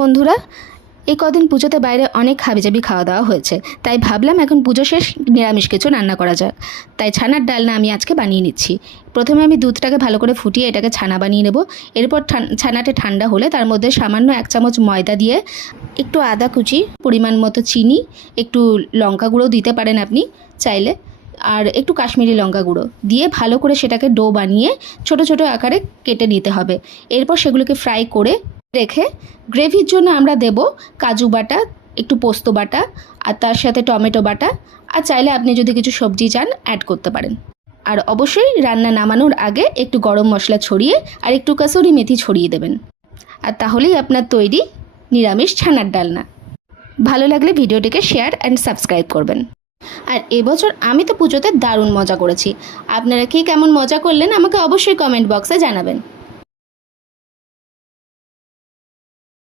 বন্ধুরা, এই কদিন পুজোতে বাইরে অনেক হাবিজাবি খাওয়া দাওয়া হয়েছে, তাই ভাবলাম এখন পুজো শেষ নিরামিষ কিছু রান্না করা যাক। তাই ছানার ডালনা আমি আজকে বানিয়ে নিচ্ছি। প্রথমে আমি দুধটাকে ভালো করে ফুটিয়ে এটাকে ছানা বানিয়ে নেব। এরপর ছানাটা ঠান্ডা হলে তার মধ্যে সামান্য 1 চামচ ময়দা দিয়ে, একটু আদা কুচি, পরিমাণ মতো চিনি, একটু লঙ্কা গুঁড়ো দিতে পারেন আপনি চাইলে, আর একটু কাশ্মীরি লঙ্কা গুঁড়ো দিয়ে ভালো করে সেটাকে ডো বানিয়ে ছোট ছোট আকারে কেটে নিতে হবে। এরপর সেগুলোকে ফ্রাই করে রেখে গ্রেভির জন্য আমরা দেব কাজু বাটা, একটু পোস্ত বাটা, আর তার সাথে টমেটো বাটা, আর চাইলে আপনি যদি কিছু সবজি চান অ্যাড করতে পারেন। আর অবশ্যই রান্না নামানোর আগে একটু গরম মশলা ছড়িয়ে আর একটু কাসুরি মেথি ছড়িয়ে দেবেন। আর তাহলেই আপনার তৈরি নিরামিষ ছানার ডালনা। ভালো লাগলে ভিডিওটিকে শেয়ার অ্যান্ড সাবস্ক্রাইব করবেন। আর এবছর আমি তো পুজোতে দারুণ মজা করেছি। আপনারা কি কেমন মজা করলেন আমাকে অবশ্যই কমেন্ট বক্সে জানাবেন।